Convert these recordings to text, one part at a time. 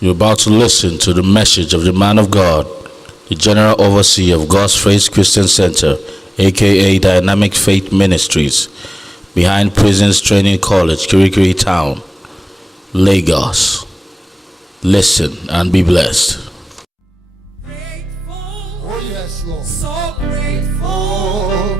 You're about to listen to the message of the man of God, the General Overseer of God's Faith Christian Center, aka Dynamic Faith Ministries, behind Prisons Training College, Kirikiri Town, Lagos. Listen and be blessed. Oh yes, Lord. So grateful.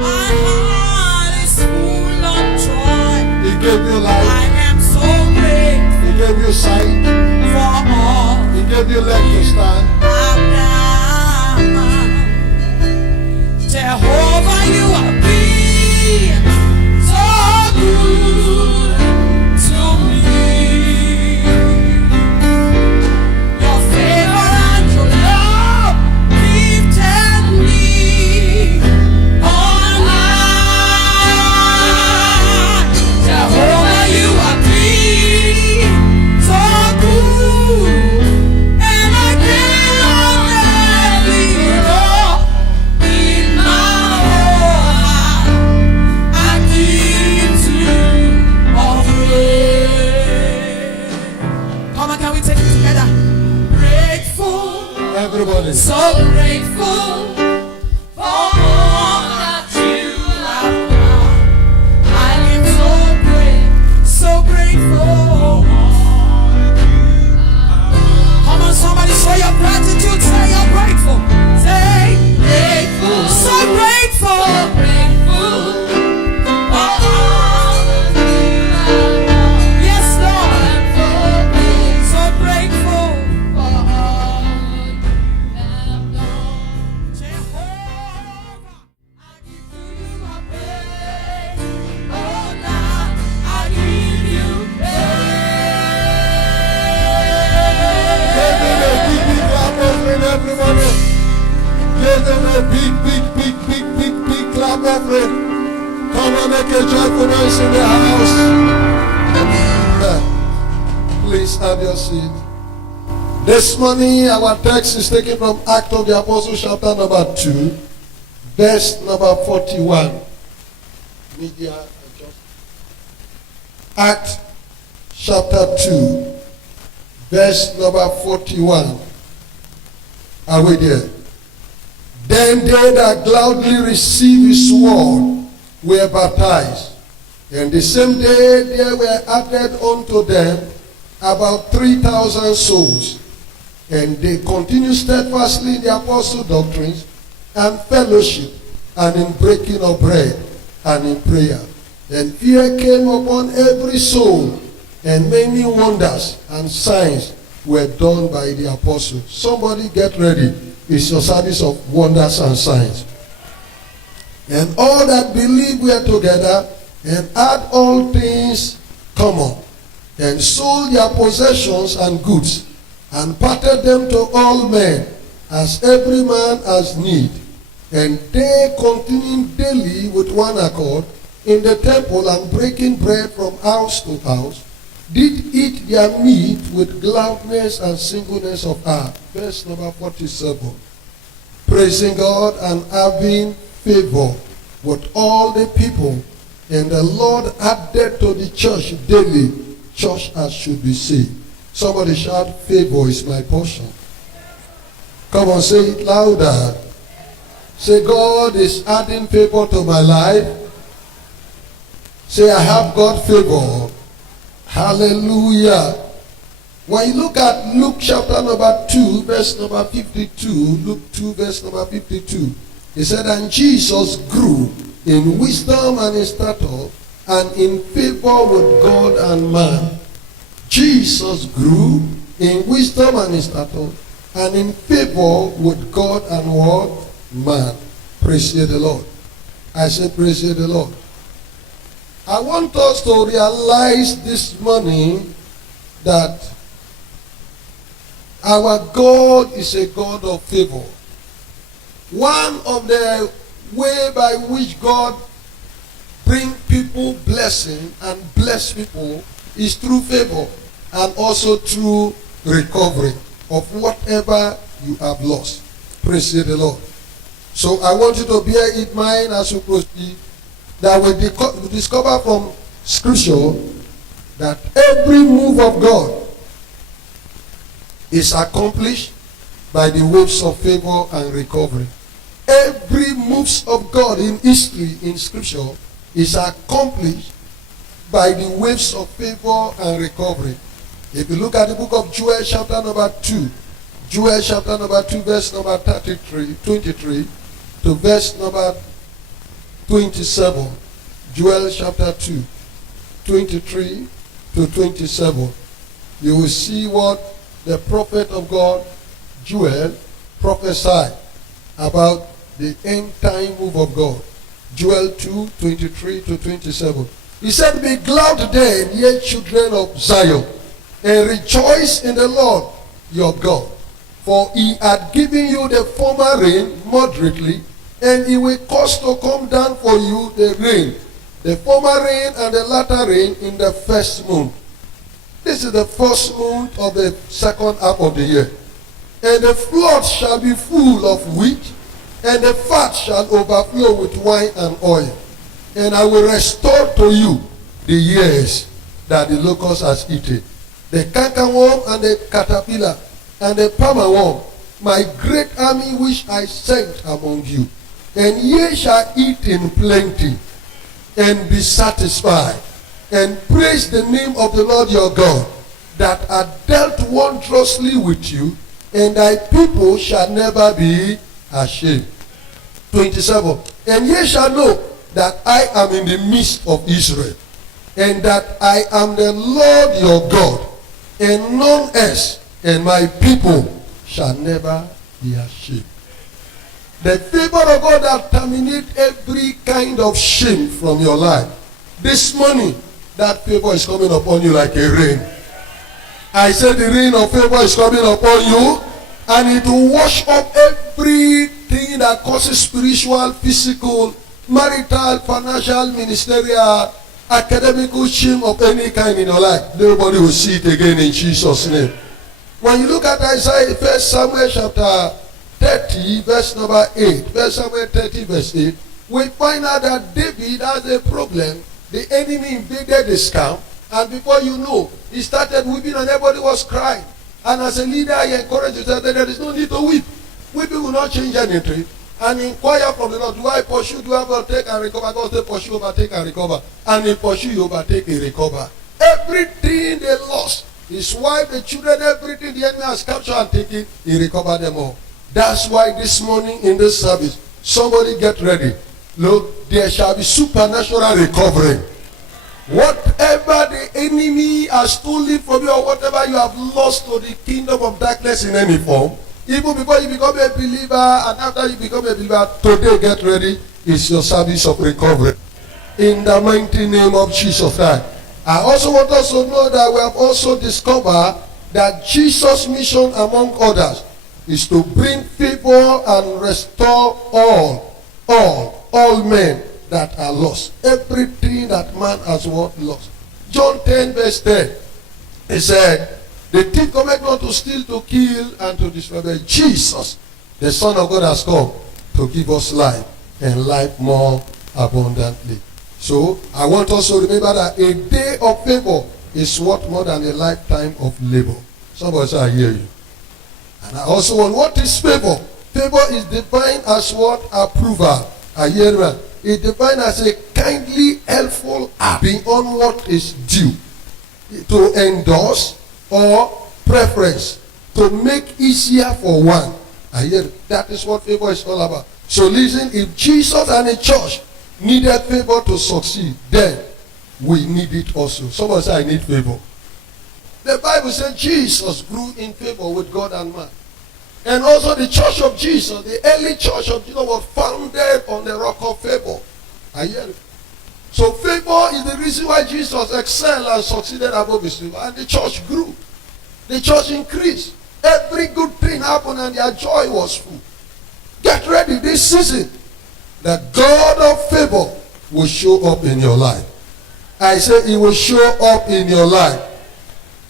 My heart is full of joy. He gave you I life. am so grateful He gave you sight. for all He gave you leg to stand. I've done. Jehovah, you have been so good to me. Your favor and your love lifted me on high. Jehovah, you have been so good, and I cannot let it go. In my heart, I give to you all praise. Come on, can we take it together? Grateful. Everybody. So grateful for all that you have done. I am so grateful. Come on, somebody show your gratitude. Say you're grateful. Say grateful. So grateful. For all that you have done. Yes, Lord. So grateful for all you have done. Jehovah, I give to you my praise. Oh, Lord, I give you Give them a big, big clap offering, everybody. Give them a big, big, big, big, big, big clap offering. Come on, make a joyful noise in the house. Please have your seat. This morning, our text is taken from Acts of the Apostles, chapter number 2, verse number 41. Media adjust. Acts chapter 2, verse number 41. Are we there? Then they that gladly received his word were baptized. And the same day there were added unto them about 3,000 souls. And they continued steadfastly in the apostle doctrines and fellowship and in breaking of bread and in prayer. And fear came upon every soul, and many wonders and signs were done by the apostles. Somebody get ready. It's your service of wonders and signs. And all that believed were together and had all things common, and sold their possessions and goods, and parted them to all men, as every man has need. And they continued daily with one accord in the temple, and breaking bread from house to house, did eat their meat with gladness and singleness of heart. Verse number 47. Praising God and having favor with all the people. And the Lord added to the church daily, church as should be saved. Somebody shout, favor is my portion. Come on, say it louder. Say, God is adding favor to my life. Say, I have God favor. Hallelujah. When you look at Luke chapter number 2, verse number 52, Luke 2, verse number 52, he said, and Jesus grew in wisdom and in stature and in favor with God and man. Jesus grew in wisdom and in stature and in favor with God and what? Man. Praise ye the Lord. I say praise ye the Lord. I want us to realize this morning that our God is a God of favor. One of the way by which God bring people blessing and bless people is through favor, and also through recovery of whatever you have lost. Praise the Lord. So I want you to bear in mind as we proceed that we discover from Scripture that every move of God is accomplished by the waves of favor and recovery. Every moves of God in history, in scripture, is accomplished by the waves of favor and recovery. If you look at the book of Joel chapter number 2, Joel chapter number 2 verse number 23 to verse number 27. Joel chapter 2, 23 to 27. You will see what the prophet of God, Joel, prophesied about the end time move of God. Joel 2, 23 to 27. He said, "Be glad then, ye children of Zion, and rejoice in the Lord your God. For he had given you the former rain moderately, and he will cause to come down for you the rain, the former rain and the latter rain in the first month." This is the first month of the second half of the year. "And the flood shall be full of wheat, and the fat shall overflow with wine and oil. And I will restore to you the years that the locust has eaten, the cankerworm and the caterpillar and the palmer worm, my great army which I sent among you. And ye shall eat in plenty, and be satisfied, and praise the name of the Lord your God, that hath dealt wondrously with you, and thy people shall never be ashamed." 27. "And ye shall know that I am in the midst of Israel, and that I am the Lord your God, and none else, and my people shall never be ashamed." The favor of God that terminates every kind of shame from your life. This morning, that favor is coming upon you like a rain. I said the rain of favor is coming upon you, and it will wash up everything that causes spiritual, physical, marital, financial, ministerial, academical shame of any kind in your life. Nobody will see it again in Jesus' name. When you look at Isaiah, 1 Samuel chapter 30, verse number 8, 1 Samuel 30, verse 8, we find out that David has a problem. The enemy invaded his camp, and before you know, he started weeping and everybody was crying. And as a leader, he encouraged you that there is no need to weep. Weeping will not change anything. And inquire from the Lord, do I pursue, do I overtake and recover? God said, pursue, overtake and recover. And in pursue, you overtake and recover. Everything they lost, his wife, the children, everything the enemy has captured and taken, he recovered them all. That's why this morning in this service, somebody get ready. Look, there shall be supernatural recovery. Whatever the enemy has stolen from you, or whatever you have lost to the kingdom of darkness in any form, even before you become a believer and after you become a believer, today get ready. It's your service of recovery. In the mighty name of Jesus Christ. I also want us to know that we have also discovered that Jesus' mission among others is to bring favor and restore all men that are lost. Everything that man has lost. John 10 verse 10. He said, "The thief cometh not to steal, to kill, and to destroy. But Jesus, the Son of God, has come to give us life, and life more abundantly." So, I want us to remember that a day of favor is worth more than a lifetime of labor. Somebody say, "I hear you." And I also want, what is favor? Favor is defined as what? Approval. I hear that. It's defined as a kindly, helpful act beyond what is due. To endorse or preference. To make easier for one. I hear that is what favor is all about. So listen, if Jesus and the church needed favor to succeed, then we need it also. Somebody say, "I need favor." The Bible says Jesus grew in favor with God and man. And also the church of Jesus, the early church of Jesus, was founded on the rock of favor. I hear it. So favor is the reason why Jesus excelled and succeeded above his people. And the church grew. The church increased. Every good thing happened and their joy was full. Get ready this season. The God of favor will show up in your life. I say he will show up in your life.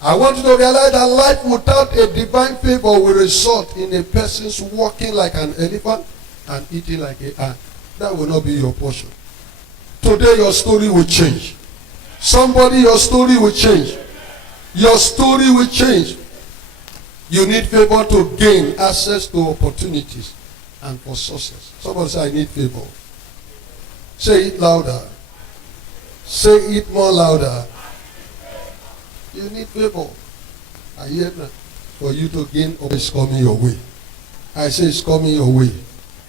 I want you to realize that life without a divine favor will result in a person's walking like an elephant and eating like an ant. That will not be your portion. Today your story will change. Somebody, your story will change. Your story will change. You need favor to gain access to opportunities and for success. Somebody say, I need favor. Say it louder. Say it more louder. You need favor. I hear that. For you to gain, it's coming your way. I say it's coming your way.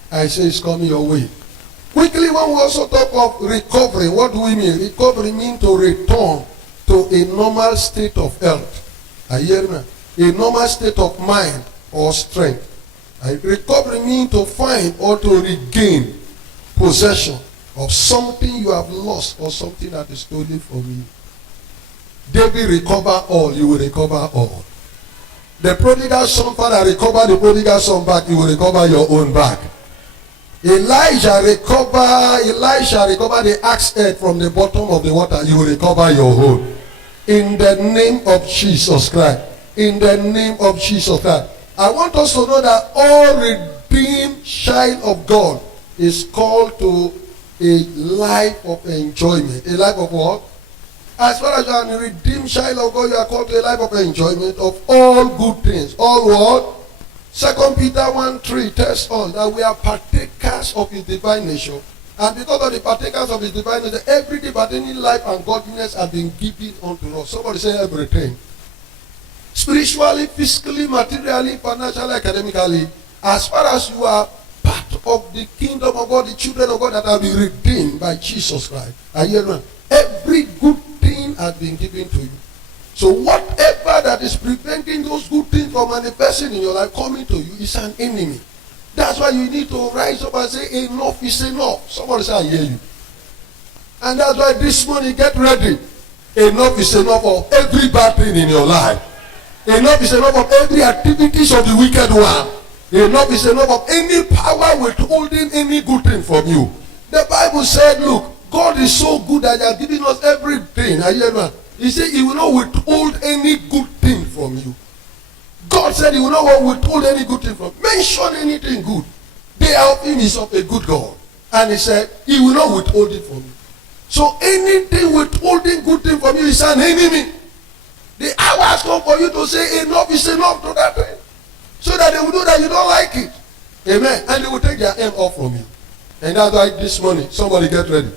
I say it's coming your way. Quickly, when we also talk of recovery, what do we mean? Recovery means to return to a normal state of health. I hear me. A normal state of mind or strength. Recovery means to find or to regain possession of something you have lost or something that is stolen from you. David recover all, you will recover all. The prodigal son, father, recover the prodigal son back, you will recover your own back. Elijah recover the axe head from the bottom of the water, you will recover your own. In the name of Jesus Christ. In the name of Jesus Christ. I want us to know that all redeemed child of God is called to a life of enjoyment. A life of what? As far as you are a redeemed child of God, you are called to a life of enjoyment of all good things. All what? 2 Peter 1:3 tells us that we are partakers of his divine nature. And because of the partakers of his divine nature, everything pertaining life and godliness has been given unto us. Somebody say everything. Spiritually, physically, materially, financially, academically, as far as you are part of the kingdom of God, the children of God that have been redeemed by Jesus Christ. I hear you. Every good thing has been given to you. So whatever that is preventing those good things from manifesting in your life coming to you is an enemy. That's why you need to rise up and say, enough is enough. Somebody say, I hear you. And that's why this morning, get ready. Enough is enough of every bad thing in your life. Enough is enough of every activities of the wicked one. Enough is enough of any power withholding any good thing from you. The Bible said, look, God is so good that he has given us everything. I hear man. He said he will not withhold any good thing from you. God said he will not withhold any good thing from you. Mention anything good. They of him is of a good God. And he said he will not withhold it from you. So anything withholding good thing from you is an enemy. The hour has come for you to say enough is enough to that thing. So that they will know that you don't like it. Amen. And they will take their aim off from you. And that's why this morning, somebody get ready.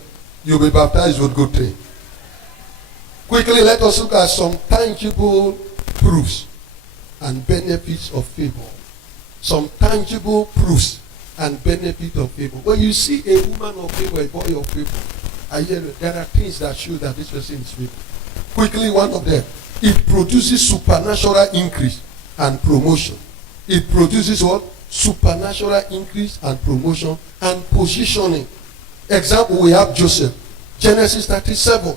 You'll be baptized with good thing. Quickly, let us look at some tangible proofs and benefits of favor. Some tangible proofs and benefits of favor. When you see a woman of favor, a boy of favor, I hear there are things that show that this person is favor. Quickly, one of them. It produces supernatural increase and promotion. It produces what? Supernatural increase and promotion and positioning. Example, we have Joseph. Genesis 37.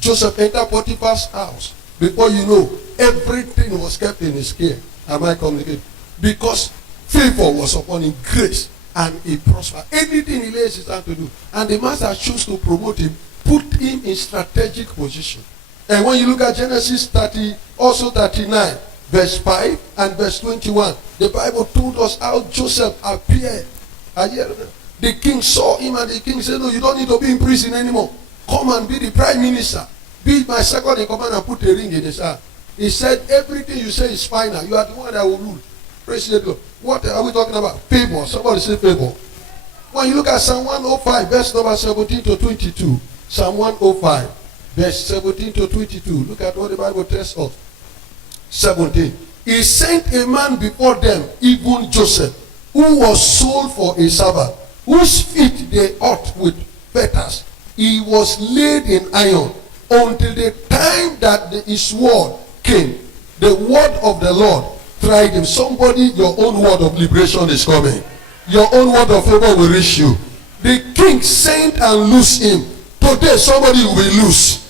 Joseph entered Potiphar's house. Before you know, everything was kept in his care. Am I communicating? Because favor was upon him, grace, and he prospered. Anything he lays his hand to do. And the master chose to promote him, put him in strategic position. And when you look at Genesis 30, also 39, verse 5 and verse 21, the Bible told us how Joseph appeared. The king saw him and the king said, no, you don't need to be in prison anymore. Come and be the prime minister. Be my second in command and put a ring in his hand. He said, everything you say is final. You are the one that will rule. Praise the Lord. What are we talking about? Favor. Somebody say favor. When you look at Psalm 105, verse number 17 to 22. Psalm 105, verse 17 to 22. Look at what the Bible tells us. 17. He sent a man before them, even Joseph, who was sold for a servant, whose feet they hurt with fetters. He was laid in iron until the time that his word came. The word of the Lord tried him. Somebody, your own word of liberation is coming. Your own word of favor will reach you. The king sent and loosed him. Today somebody will be loose.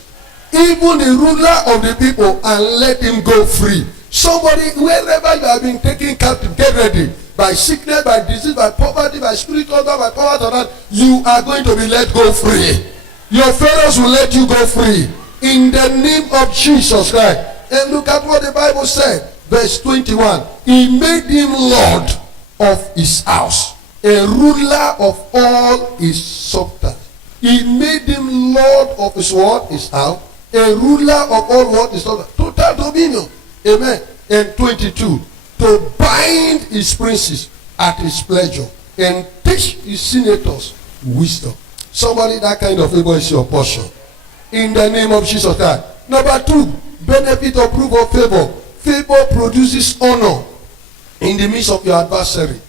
Even the ruler of the people, and let him go free. Somebody, wherever you have been taken captive, get ready. By sickness, by disease, by poverty, by spiritual, by power to that, you are going to be let go free. Your fellows will let you go free. In the name of Jesus Christ. And look at what the Bible said. Verse 21. He made him Lord of his house, a ruler of all his substance. He made him Lord of his what? His house, a ruler of all what is substance. Total dominion. Amen. And 22. to bind his princes at his pleasure, and teach his senators wisdom. Somebody, that kind of favor is your portion. In the name of Jesus Christ. Number 2, benefit or proof of favor. Favor produces honor in the midst of your adversary.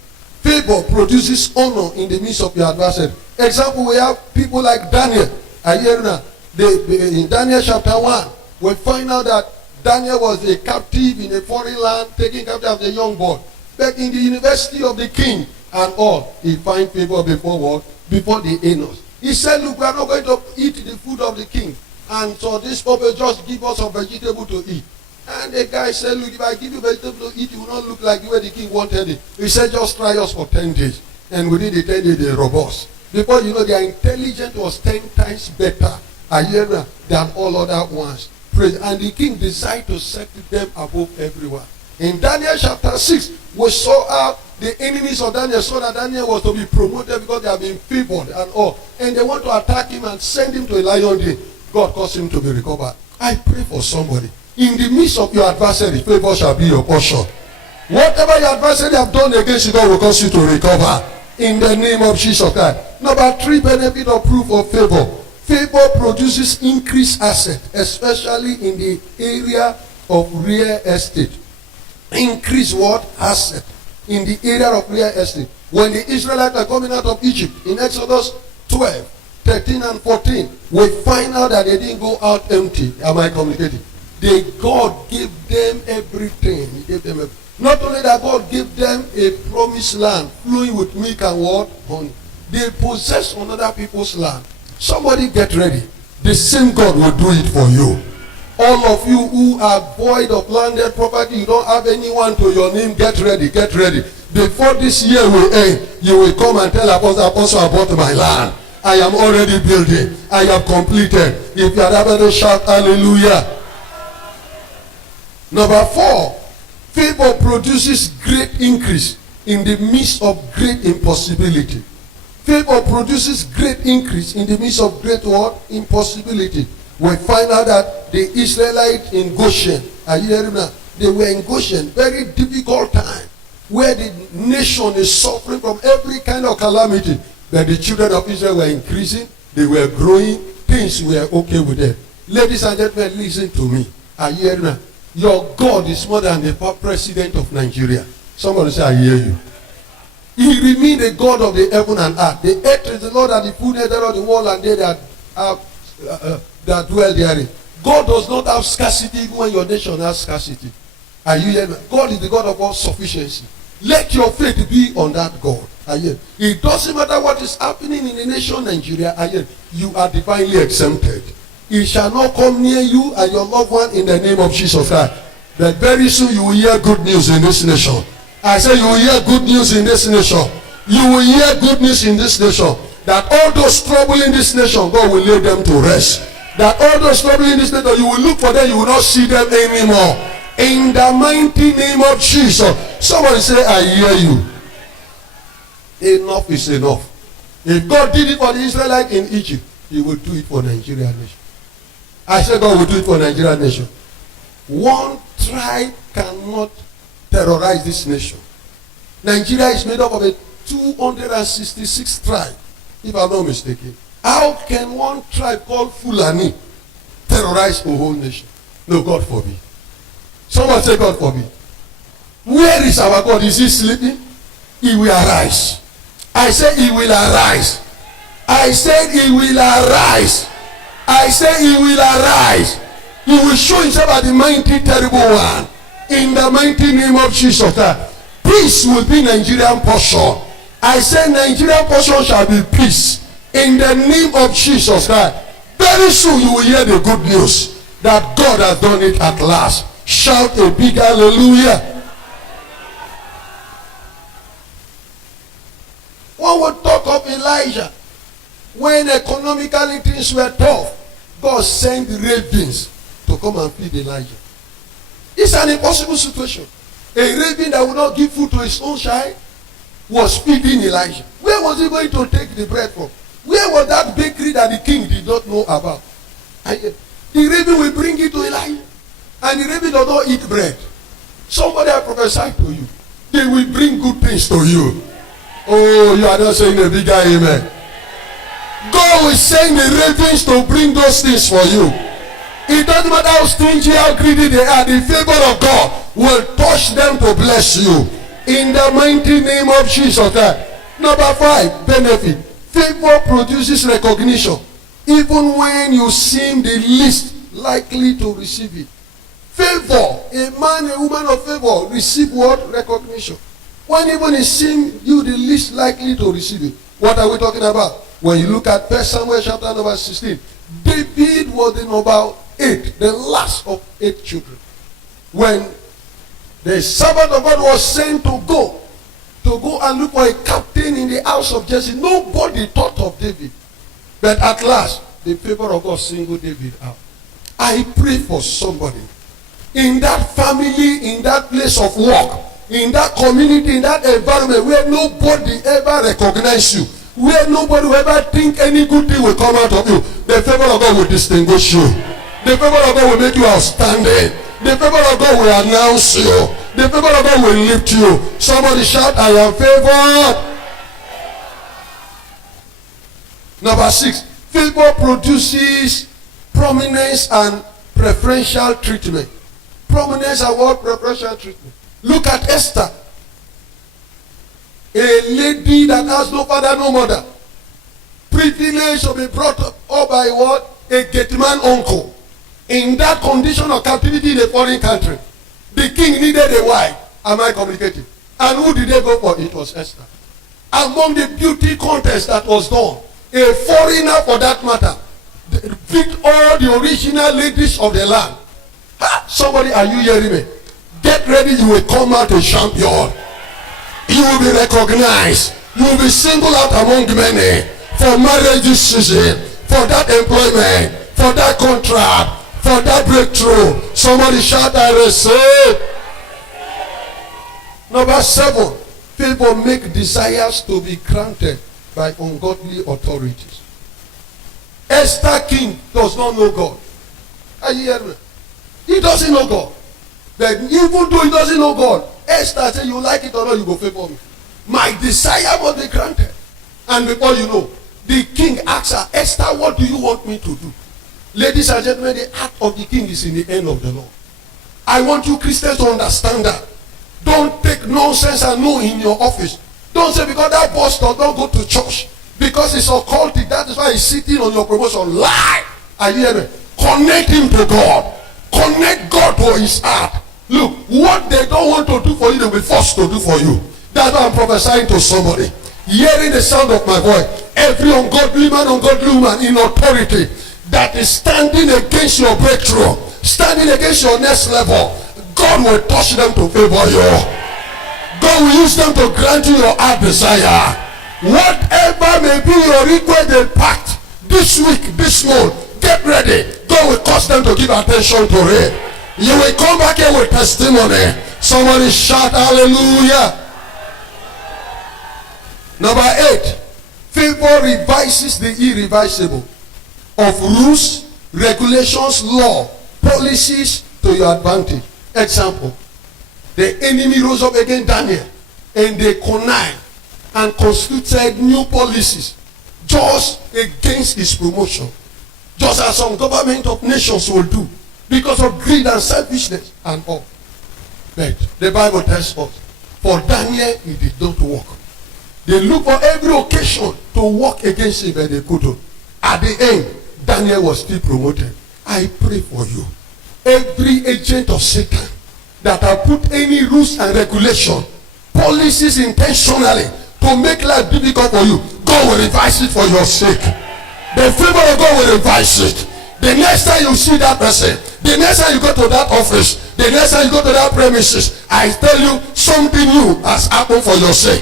Favor produces honor in the midst of your adversary. Example, we have people like Daniel. In Daniel chapter 1, we find out that Daniel was a captive in a foreign land, taken captive as a young boy. But in the university of the king and all, he find favor before what? Before the Enos. He said, look, we are not going to eat the food of the king. And so this people just give us some vegetable to eat. And the guy said, look, if I give you vegetable to eat, you will not look like the way the king wanted it. He said, just try us for 10 days. And within the 10 days, they are robust. Because you know their intelligence was 10 times better than all other ones. And the king decided to set them above everyone. In Daniel chapter 6, we saw how the enemies of Daniel saw that Daniel was to be promoted because they have been favored and all. And they want to attack him and send him to a lion den. God caused him to be recovered. I pray for somebody. In the midst of your adversary, favor shall be your portion. Whatever your adversary have done against you, God will cause you to recover. In the name of Jesus Christ. Number 3, benefit or proof of favor. Favor produces increased asset, especially in the area of real estate. Increase what? Asset. In the area of real estate. When the Israelites are coming out of Egypt, in Exodus 12, 13 and 14, we find out that they didn't go out empty. Am I communicating? God gave them everything. He gave them everything. Not only that, God gave them a promised land flowing with milk and what? Honey. They possess on other people's land. Somebody get ready. The same God will do it for you. All of you who are void of landed property, you don't have anyone to your name, get ready, get ready. Before this year will end, you will come and tell Apostle, I bought my land. I am already building. I have completed. If you are able to shout hallelujah. Number 4, favor produces great increase in the midst of great impossibility. Favor produces great increase in the midst of great what? Impossibility. We find out that the Israelites in Goshen, are you hearing now? They were in Goshen, very difficult time, where the nation is suffering from every kind of calamity. But the children of Israel were increasing, they were growing, things were okay with them. Ladies and gentlemen, listen to me. Are you hearing now? Your God is more than the president of Nigeria. Somebody say, I hear you. He remains the God of the heaven and earth. The earth is the Lord and the fullness of the world, and they that dwell therein. God does not have scarcity even when your nation has scarcity. Are you hearing? God is the God of all sufficiency. Let your faith be on that God. Are you? It doesn't matter what is happening in the nation Nigeria. Are you? You are divinely exempted. It shall not come near you and your loved one in the name of Jesus Christ. But very soon you will hear good news in this nation. I say you will hear good news in this nation. You will hear good news in this nation. That all those trouble in this nation, God will lay them to rest. That all those trouble in this nation, you will look for them, you will not see them anymore. In the mighty name of Jesus. Somebody say, I hear you. Enough is enough. If God did it for the Israelites in Egypt, He will do it for Nigeria nation. I said God will do it for Nigeria nation. One tribe cannot terrorize this nation. Nigeria is made up of a 266 tribe, if I'm not mistaken. How can one tribe called Fulani terrorize a whole nation? No, God forbid. Someone say God forbid. Where is our God? Is he sleeping? He will arise. I said he will arise. I said he will arise. I said he will arise. He will show himself as the mighty, terrible one. In the mighty name of Jesus. Peace will be Nigerian portion. I said Nigerian portion shall be peace. In the name of Jesus Christ. Very soon you will hear the good news that God has done it at last. Shout a big hallelujah. One would talk of Elijah. When economically things were tough, God sent ravens to come and feed Elijah. It's an impossible situation. A raven that would not give food to his own child was feeding Elijah. Where was he going to take the bread from? Where was that bakery that the king did not know about? The raven will bring it to Elijah. And the raven does not eat bread. Somebody I prophesy to you. They will bring good things to you. Oh, you are not saying a bigger amen. God will send the ravens to bring those things for you. It doesn't matter how stingy, how greedy they are, the favor of God will touch them to bless you. In the mighty name of Jesus. Number 5, benefit. Favor produces recognition, even when you seem the least likely to receive it. Favor, a man, a woman of favor, receive what? Recognition. When even it seems you the least likely to receive it. What are we talking about? When you look at 1 Samuel chapter number 16, David was the number 8, the last of 8 children. When the servant of God was sent to go and look for a captain in the house of Jesse, nobody thought of David. But at last, the favor of God singled David out. I pray for somebody in that family, in that place of work, in that community, in that environment where nobody ever recognize you, where nobody will ever think any good thing will come out of you. The favor of God will distinguish you. The favor of God will make you outstanding. The favor of God will announce you. The favor of God will lift you. Somebody shout, I am favored. Number 6, favor produces prominence and preferential treatment. Prominence and what? Preferential treatment. Look at Esther. A lady that has no father, no mother. Privilege to be brought up by what? A gate-man uncle. In that condition of captivity in a foreign country. The king needed a wife. Am I communicating? And who did they go for? It was Esther. Among the beauty contest that was done, a foreigner for that matter, picked all the original ladies of the land. Somebody, are you hearing me? Get ready, you will come out a champion. You will be recognized. You will be singled out among many for marriage this season, for that employment, for that contract, for that breakthrough. Somebody shout, I receive. Number 7, favor make desires to be granted by ungodly authorities. Esther king does not know God. Are you hearing me? He doesn't know God. But even though he doesn't know God, Esther said, you like it or not, you go favor me. My desire must be granted. And before you know, the king asks her, Esther, what do you want me to do? Ladies and gentlemen, the heart of the king is in the hand of the Lord. I want you Christians to understand that. Don't take nonsense and no in your office. Don't say because that boss does not go to church, because it's occultic, that is why he's sitting on your promotion. Lie! Are you hearing me? Connect him to God. Connect God to his heart. Look, what they don't want to do for you, they will be forced to do for you. That's why I'm prophesying to somebody. Hearing the sound of my voice, every ungodly man, ungodly woman in authority that is standing against your breakthrough, standing against your next level, God will touch them to favor you. God will use them to grant you your heart desire. Whatever may be your request and pact this week, this month, get ready. God will cause them to give attention to it. You will come back here with testimony. Somebody shout hallelujah. Number 8, favor revises the irreversible of rules, regulations, law, policies to your advantage. Example, the enemy rose up against Daniel and they connived and constituted new policies just against his promotion, just as some government of nations will do because of greed and selfishness and all. But the Bible tells us, for Daniel it did not work. They looked for every occasion to work against him and they couldn't. At the end, Daniel was still promoted. I pray for you. Every agent of Satan that have put any rules and regulation, policies intentionally to make life difficult for you, God will revise it for your sake. The favor of God will revise it. The next time you see that person, the next time you go to that office, the next time you go to that premises, I tell you something new has happened for your sake.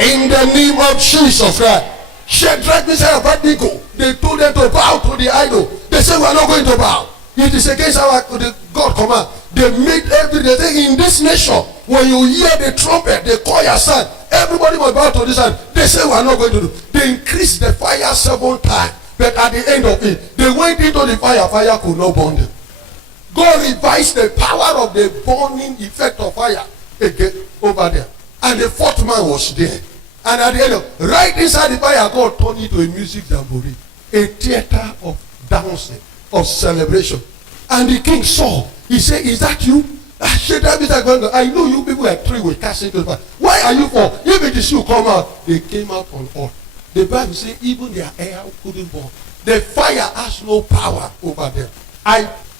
In the name of Jesus Christ. Shadrach, Meshach, and Abednego, they told them to bow to the idol. They said, we are not going to bow. It is against our God command. They made every day in this nation. When you hear the trumpet, the choir sound, everybody will bow to this side. They say we are not going to do. They increased the fire 7 times. But at the end of it, they went into the fire. Fire could not burn them. God revised the power of the burning effect of fire again over there. And the fourth man was there. And at the end of, right inside the fire, God turned it to a music jamboree, a theater of dancing, of celebration. And the king saw. He said, "Is that you?" I know you people are three will cast into the fire. Why are you for? If it is you, come out. They came out on earth. The Bible says even their hair couldn't burn. The fire has no power over them.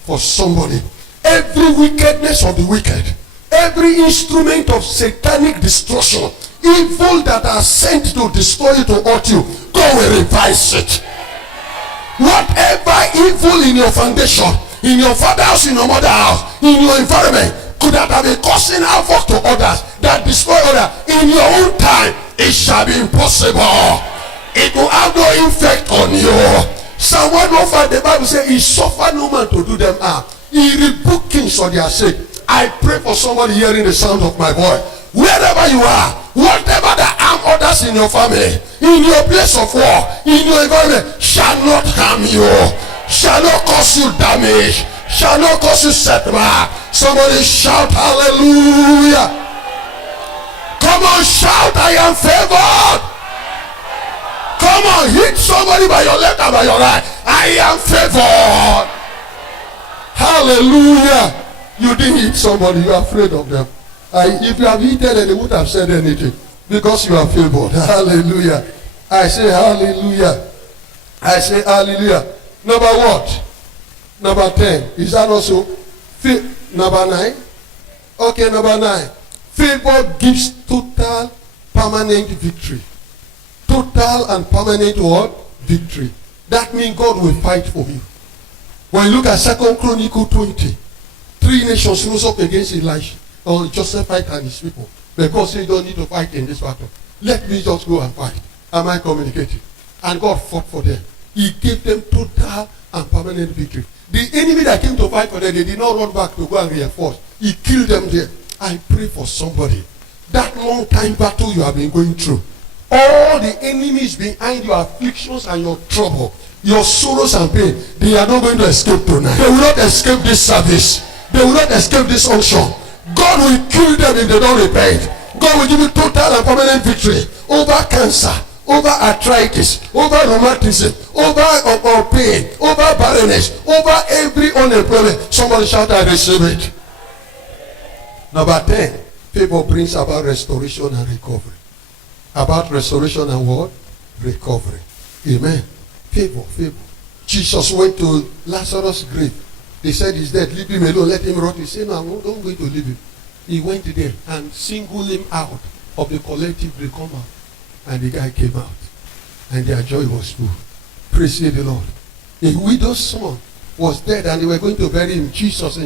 For somebody, every wickedness of the wicked, every instrument of satanic destruction, evil that are sent to destroy you, to hurt you, God will revise it. Whatever evil in your foundation, in your father's house, in your mother's house, in your environment, could that have been causing havoc to others, that destroy others, in your own time, it shall be impossible. It will have no effect on you. Psalm 105, the Bible says, "He suffered no man to do them harm. He rebuked kings for their sake." I pray for somebody hearing the sound of my voice. Wherever you are, whatever that harm others in your family, in your place of work, in your environment, shall not harm you, shall not cause you damage, shall not cause you setback. Somebody shout hallelujah. Come on, shout, "I am favored." Come on, hit somebody by your left and by your right. I am favored. Hallelujah. You didn't hit somebody, you are afraid of them. If you have hit them, they would have said anything because you are favored. Hallelujah. I say hallelujah. I say hallelujah. Number what? Number 10. Is that also? Number 9. Okay, number 9. Favor gives total permanent victory. Total and permanent what? Victory. That means God will fight for you. When you look at 2 Chronicles 20, 3 nations rose up against Elijah, or Joseph and his people. But God said, "You don't need to fight in this battle. Let me just go and fight." Am I communicating? And God fought for them. He gave them total and permanent victory. The enemy that came to fight for them, they did not run back to go and reinforce. He killed them there. I pray for somebody. That long time battle you have been going through, all the enemies behind your afflictions and your trouble, your sorrows and pain, they are not going to escape tonight. They will not escape this service. They will not escape this unction. God will kill them if they don't repent. God will give you total and permanent victory over cancer, over arthritis, over rheumatism, over pain, over barrenness, over every unemployment. Somebody shout, "I receive it." Number 10, favor brings about restoration and recovery. About restoration and what? Recovery. Amen. Favor. Jesus went to Lazarus' grave. They said he's dead. Leave him alone. Let him rot. He said, "No, I'm not going to leave him." He went there and singled him out of the collective. They come out. And the guy came out. And their joy was full. Praise the Lord. A widow's son was dead and they were going to bury him. Jesus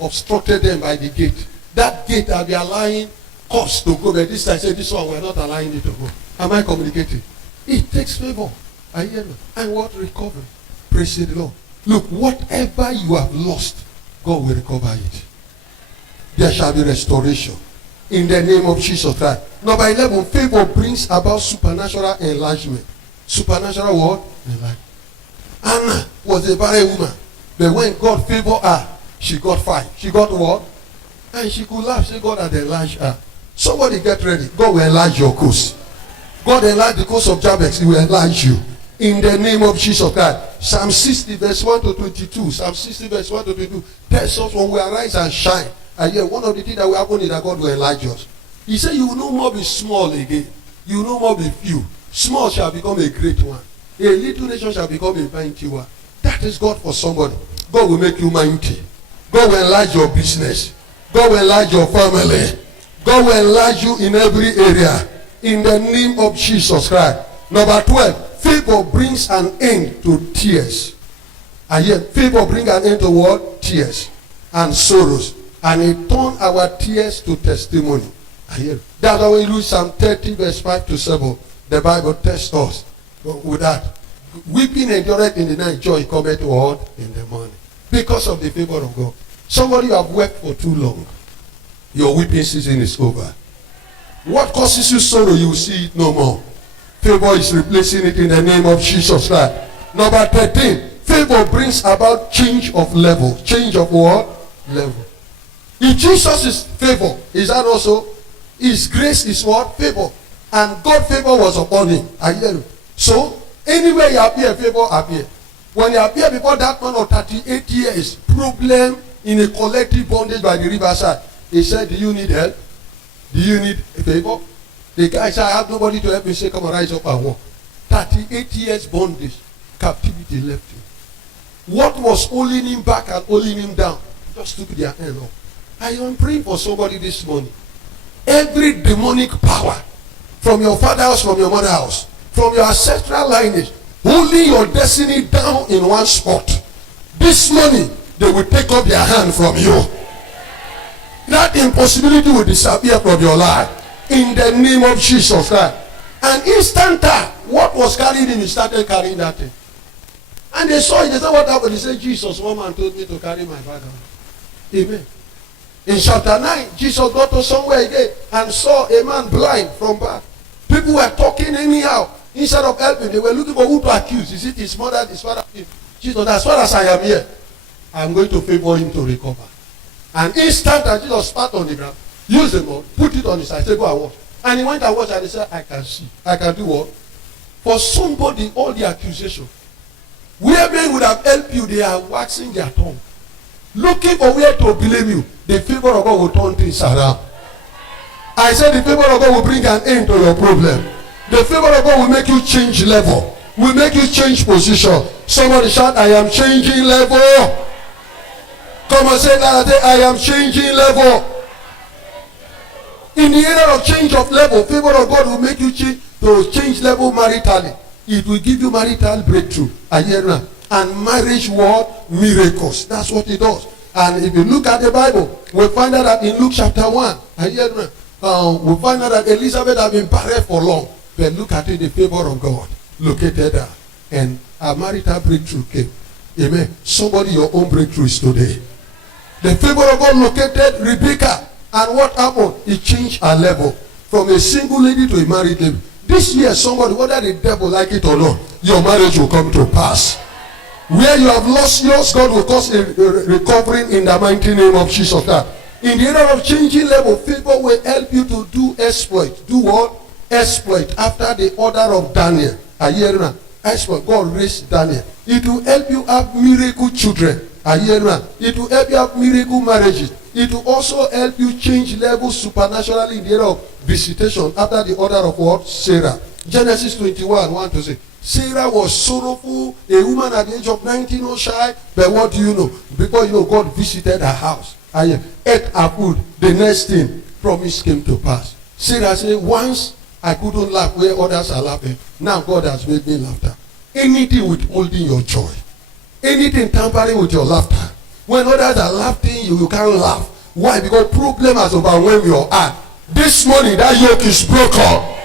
obstructed them by the gate. That gate had been allowing cause to go, but this I said this one we're not allowing it to go. Am I communicating? It takes favor. I hear you. And what recovery? Praise the Lord. Look, whatever you have lost, God will recover it. There shall be restoration in the name of Jesus Christ. Number 11, favor brings about supernatural enlargement. Supernatural what? Enlargement. Anna was a barren woman, but when God favored her, she got 5. She got what? And she could laugh, say God had enlarged her. Somebody get ready. God will enlarge your course. God enlarge the course of Jabez. He will enlarge you. In the name of Jesus Christ. Psalm 60 verse 1 to 22. Psalm 60 verse 1 to 22. Tells us when we arise and shine. And yet one of the things that will happen is that God will enlarge us. He said you will no more be small again. You will no more be few. Small shall become a great one. A little nation shall become a mighty one. That is God for somebody. God will make you mighty. God will enlarge your business. God will enlarge your family. God will enlarge you in every area. In the name of Jesus Christ. Number 12. Favor brings an end to tears. And yet favor brings an end to what? Tears and sorrows. And it turns our tears to testimony. And yet, that's why we read Psalm 30 verse 5 to 7. The Bible tests us with that. Weeping endureth in the night, joy cometh what? In the morning. Because of the favor of God. Somebody you have wept for too long. Your weeping season is over. What causes you sorrow, you will see it no more. Favor is replacing it in the name of Jesus Christ. Number 13. Favor brings about change of level. Change of what? Level. If Jesus is favor, is that also? His grace is what? Favor. And God's favor was upon him. I hear you. So, anywhere you appear, favor appear. When you appear before that man of 38 years, problem in a collective bondage by the riverside, he said, do you need help? Do you need a favor? The guy said, I have nobody to help me. Say, come and rise up and walk. 38 years bondage, captivity left him. What was holding him back and holding him down just took their hand off. I am praying for somebody this morning. Every demonic power from your father's house, from your mother's house, from your ancestral lineage, holding your destiny down in one spot. This morning, they will take up their hand from you. That impossibility will disappear from your life. In the name of Jesus Christ. And instant time, what was carrying him, he started carrying that thing. And they saw it. They said, what happened? He said, Jesus, one man told me to carry my father. Amen. In chapter 9, Jesus got to somewhere again and saw a man blind from birth. People were talking anyhow. Instead of helping, they were looking for who to accuse. Is it his mother, his father? Jesus, as far as I am here, I'm going to favor him to recover. And instant as Jesus spat on the ground, used the mud, put it on his eye, said, go and wash. And he went and washed and he said, I can see. I can do what? For somebody, all the accusation. Where men would have helped you, they are waxing their tongue. Looking for where to blame you. The favor of God will turn things around. I said the favor of God will bring an end to your problem. The favor of God will make you change level. Will make you change position. Somebody shout, I am changing level. Come and say that, I am changing level. In the area of change of level, favor of God will make you change level maritally. It will give you marital breakthrough. I hear now. And marriage what? Miracles. That's what it does. And if you look at the Bible, we'll find out that in Luke chapter 1, I hear now. We'll find out that Elizabeth had been barren for long. But look at it, the favor of God located her. And a marital breakthrough came. Amen. Somebody, your own breakthrough is today. The favor of God located Rebecca. And what happened? It changed her level. From a single lady to a married lady. This year, somebody, whether the devil like it or not, your marriage will come to pass. Where you have lost yours, God will cause a recovering in the mighty name of Jesus Christ. In the area of changing level, favor will help you to do exploit. Do what? Exploit after the order of Daniel. I hear now. Exploit. God raised Daniel. It will help you have miracle children. I hear now. It will help you have miracle marriages. It will also help you change levels supernaturally in the area of visitation after the order of what? Sarah. Genesis 21, 1 to 6. Sarah was sorrowful, a woman at the age of 19, no shy. But what do you know? Before you know, God visited her house. I ate her food. The next thing, promise came to pass. Sarah said, once I couldn't laugh where others are laughing. Now God has made me laughter. Anything withholding your joy. Anything tampering with your laughter. When others are laughing, you can't laugh. Why? Because problem has overwhelmed your heart. This morning, that yoke is broken.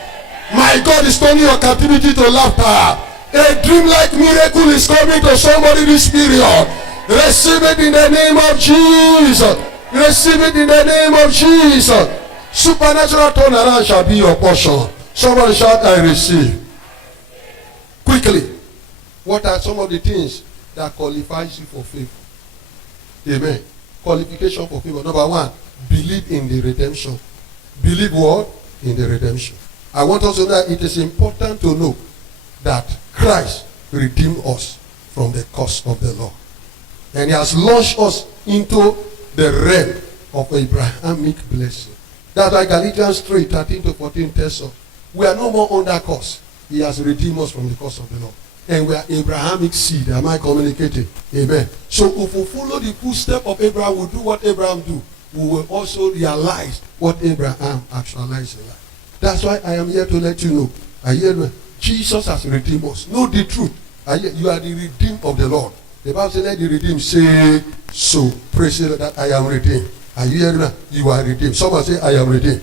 My God is turning your captivity to laughter. A dream-like miracle is coming to somebody this period. Receive it in the name of Jesus. Receive it in the name of Jesus. Supernatural turnaround shall be your portion. Somebody shout, I receive. Quickly, what are some of the things that qualifies you for favor? Amen. Qualification for favor. Number 1, believe in the redemption. Believe what? In the redemption. I want us to know that it is important to know that Christ redeemed us from the curse of the law. And he has launched us into the realm of Abrahamic blessing. That's why Galatians 3, 13 to 14 tells us, we are no more under curse. He has redeemed us from the curse of the law. And we are Abrahamic seed. Am I communicating? Amen. So if we follow the footsteps of Abraham, we'll do what Abraham do. We will also realize what Abraham actualized in life. That's why I am here to let you know. I hear Jesus has redeemed us. Know the truth. You are the redeemed of the Lord. The Bible says, let the redeemed say so. Praise the Lord that I am redeemed. Are you hearing that? You are redeemed. Someone say, I am redeemed.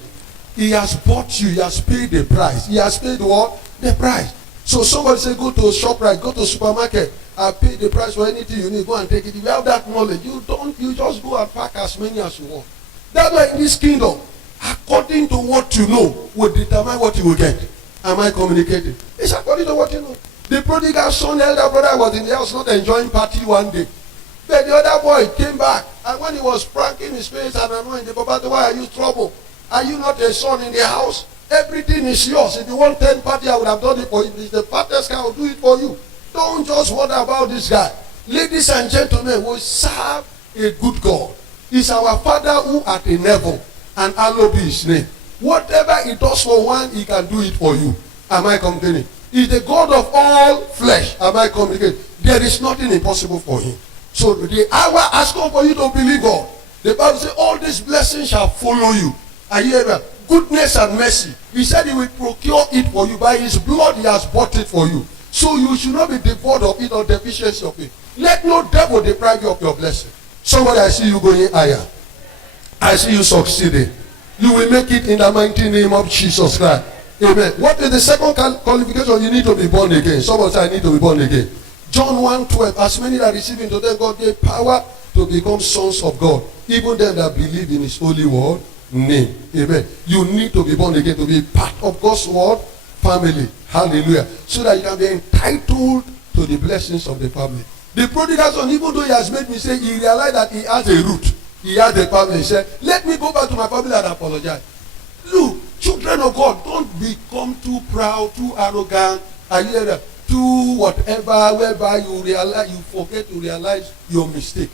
He has bought you. He has paid the price. He has paid what? The price. So somebody say, go to ShopRite, go to supermarket. I pay the price for anything you need. Go and take it. If you have that knowledge, you just go and pack as many as you want. That's why in this kingdom, according to what you know, will determine what you will get. Am I communicating? It's according to what you know. The prodigal son, elder brother, was in the house not enjoying party one day. But the other boy came back, and when he was pranking his face and annoying the Papa, why are you trouble? Are you not a son in the house? Everything is yours. If you want 10 party, I would have done it for you. If it's the fattest guy, I will do it for you. Don't just wonder about this guy. Ladies and gentlemen, we serve a good God. He's our Father who art in heaven, and hallowed be his name. Whatever he does for one, he can do it for you. Am I complaining? He's the God of all flesh. Am I communicating? There is nothing impossible for him. So the hour has come for you to believe God. The Bible says all these blessings shall follow you. Are you hearing? Goodness and mercy. He said he will procure it for you. By his blood he has bought it for you. So you should not be devoid of it or deficiency of it. Let no devil deprive you of your blessing. Somebody, I see you going higher. I see you succeeding. You will make it in the mighty name of Jesus Christ. Amen. What is the second qualification? You need to be born again. Somebody say, I need to be born again. John 1:12. As many that receive him, to them God gave power to become sons of God. Even them that believe in his holy word name. Amen. You need to be born again to be part of God's word family. Hallelujah. So that you can be entitled to the blessings of the family. The prodigal son, even though he has made mistake, he realized that he has a root. He has a family. He said, let me go back to my family and apologize. Look, children of God, don't become too proud, too arrogant, too whatever, whereby you realize, you forget to realize your mistake.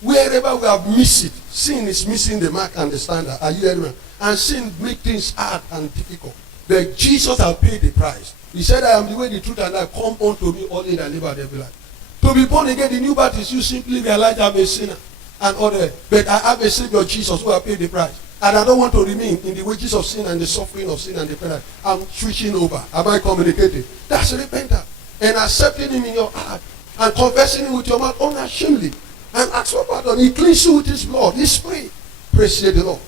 Wherever we have missed it, sin is missing the mark and the standard. Are you hearing me? And sin makes things hard and difficult. But Jesus has paid the price. He said, I am the way, the truth, and life. Come unto me, all in and live every life. To be born again, the new birth is you simply realize I'm a sinner and other. But I have a Savior, Jesus, who has paid the price. And I don't want to remain in the wages of sin and the suffering of sin and the penalty. I'm switching over. Am I communicating? That's repentance. And accepting him in your heart and confessing him with your mouth unashamedly. And ask for pardon. He cleans you with his blood. He's free. Praise the Lord.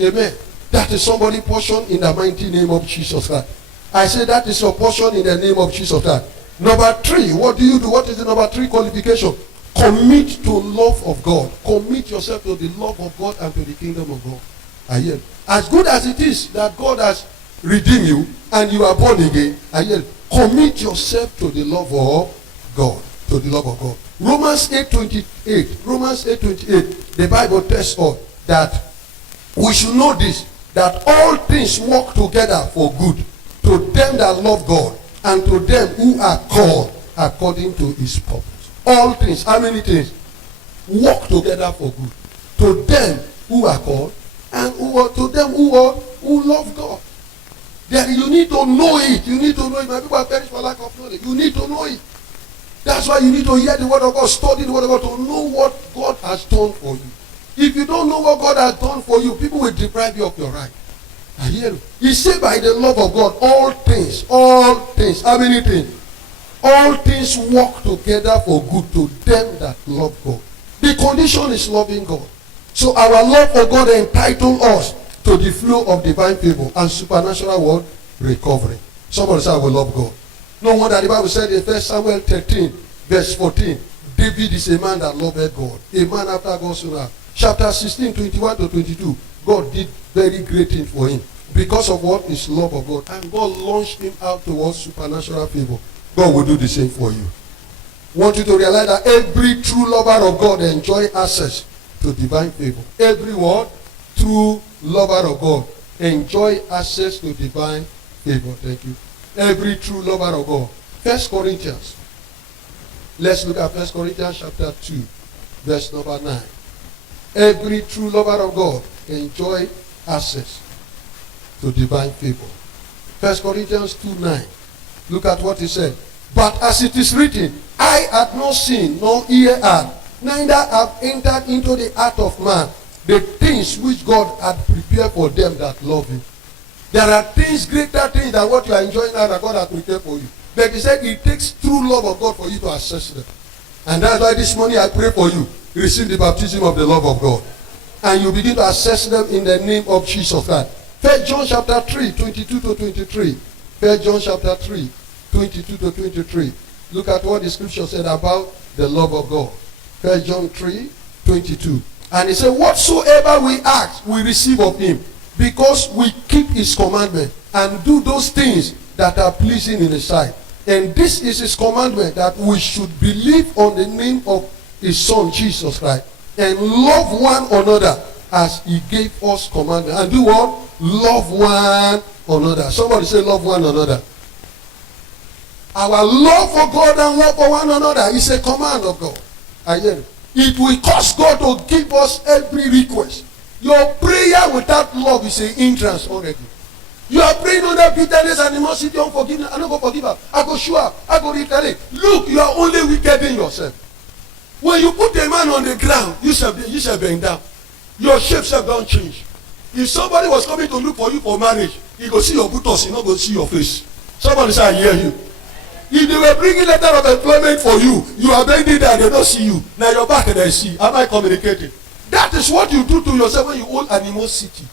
Amen. That is somebody's portion in the mighty name of Jesus Christ. I say that is your portion in the name of Jesus Christ. Number 3, what do you do? What is the number 3 qualification? Commit to love of God. Commit yourself to the love of God and to the kingdom of God. I hear. As good as it is that God has redeemed you and you are born again, I hear. Commit yourself to the love of God. To the love of God. Romans 8:28. Romans 8:28. The Bible tells us that we should know this, that all things work together for good to them that love God and to them who are called according to his purpose. All things, how many things? Work together for good. To them who are called and to them who love God. Then you need to know it. You need to know it. My people are perish for lack of knowledge. You need to know it. That's why you need to hear the word of God, study the word of God to know what God has done for you. If you don't know what God has done for you, people will deprive you of your right. I hear you. He said by the love of God, all things, how many things? All things work together for good to them that love God. The condition is loving God. So our love for God entitles us to the flow of divine favor and supernatural word recovery. Somebody say, I will love God. No wonder the Bible said in 1 Samuel 13, verse 14, David is a man that loved God. A man after God's own heart. Chapter 16, 21 to 22, God did very great things for him. Because of what? His love of God. And God launched him out towards supernatural favor. God will do the same for you. I want you to realize that every true lover of God enjoys access to divine favor. Every true lover of God enjoy access to divine favor. Thank you. Every true lover of God. 1 Corinthians. Let's look at 1 Corinthians chapter 2, verse number 9. Every true lover of God enjoy access to divine favor. 1 Corinthians 2:9. Look at what he said. But as it is written, I had not seen, nor ear heard, neither have entered into the heart of man the things which God had prepared for them that love him. There are things, greater things than what you are enjoying now that God has prepared for you. But he said it takes true love of God for you to access them. And that's why this morning I pray for you. Receive the baptism of the love of God. And you begin to access them in the name of Jesus Christ. 1 John chapter 3, 22 to 23. 1 John chapter 3, 22 to 23. Look at what the scripture said about the love of God. 1 John 3, 22. And he said, whatsoever we ask, we receive of him, because we keep his commandment and do those things that are pleasing in his sight. And this is his commandment, that we should believe on the name of his son Jesus Christ and love one another as he gave us commandment. And do what? Love one another. Somebody say love one another. Our love for God and love for one another is a command of God. I hear it. It will cause God to give us every request. Your prayer without love is an hindrance already. You are praying under bitterness, animosity, unforgiveness. I don't go forgive her. I go show up. I go retaliate. Look, you are only wickeding yourself. When you put a man on the ground, you shall bend down. Your shape shall don't change. If somebody was coming to look for you for marriage, he go see your buttocks, he not go see your face. Somebody say, I hear you. If they were bringing letter of employment for you, you are bending down, they don't see you. Now your back they see. Am I communicating? That is what you do to yourself when you hold animosity.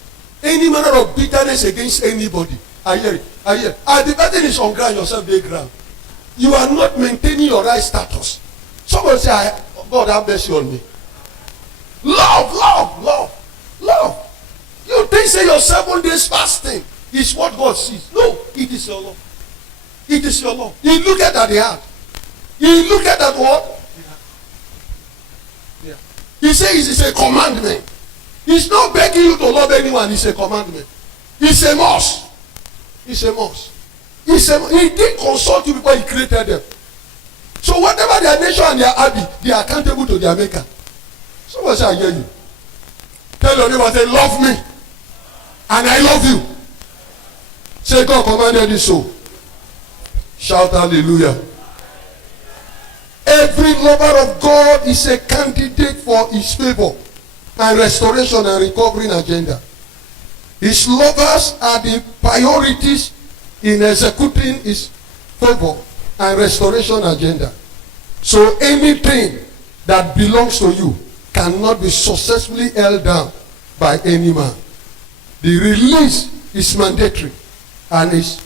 Any manner of bitterness against anybody. I hear it. I hear it. And the person is on ground, yourself they ground. You are not maintaining your right status. Somebody say, God have mercy on me. Love, love, love, love. You think say your 7 days fasting is what God sees. No, it is your love. It is your love. He look at the heart. He look at what? Yeah. He says it's a commandment. He's not begging you to love anyone. It's a commandment. It's a must. It's a must. He didn't consult you before he created them. So whatever their nation and their abbey, they are accountable to their maker. Somebody say, I hear you. Tell your neighbor, say, love me. And I love you. Say, God commanded you so. Shout hallelujah. Every lover of God is a candidate for his favor and restoration and recovering agenda. His lovers are the priorities in executing his favor and restoration agenda. So anything that belongs to you cannot be successfully held down by any man. The release is mandatory and is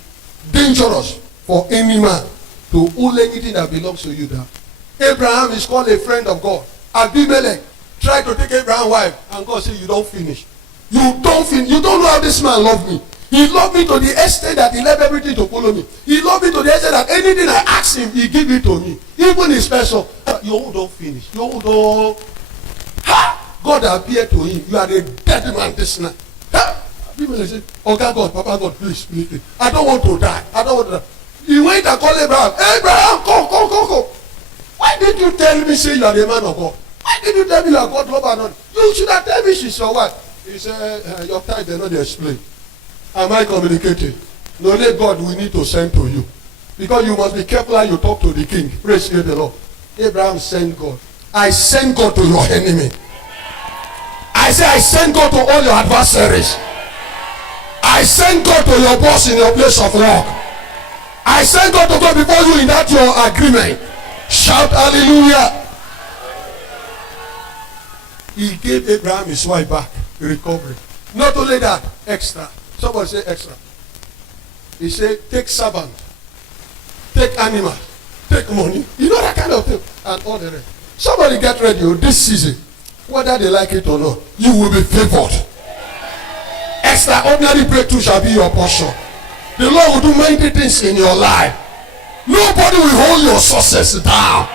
dangerous for any man to hold anything that belongs to you down. Abraham is called a friend of God. Abimelech tried to take Abraham's wife, and God said, you don't finish. You don't know how this man loved me. He loved me to the extent that he left everything to follow me. He loved me to the extent that anything I ask him, he give it to me. Even his person. You don't finish. You don't. Ha! God appeared to him. You are a dead man this night. Ha! People say, okay, God, Papa God, please. I don't want to die. I don't want to die. He went and called Abraham. Abraham, come. Why did you tell me, say you are a man of God? Why did you tell me you are God lover and all? You should have told me she's your wife. He said, your time they not explain. Am I communicating? No, let God we need to send to you. Because you must be careful how you talk to the king. Praise the Lord. Abraham sent God. I send God to your enemy. I say I send God to all your adversaries. I send God to your boss in your place of work. I send God to go before you in that your agreement. Shout hallelujah. He gave Abraham his wife back. Recovery. Not only that, extra. Somebody say extra. He said, take servant, take animal, take money. You know that kind of thing. And all the rest. Somebody get ready this season. Whether they like it or not, you will be favored. Extraordinary breakthrough shall be your portion. The Lord will do many things in your life. Nobody will hold your success down.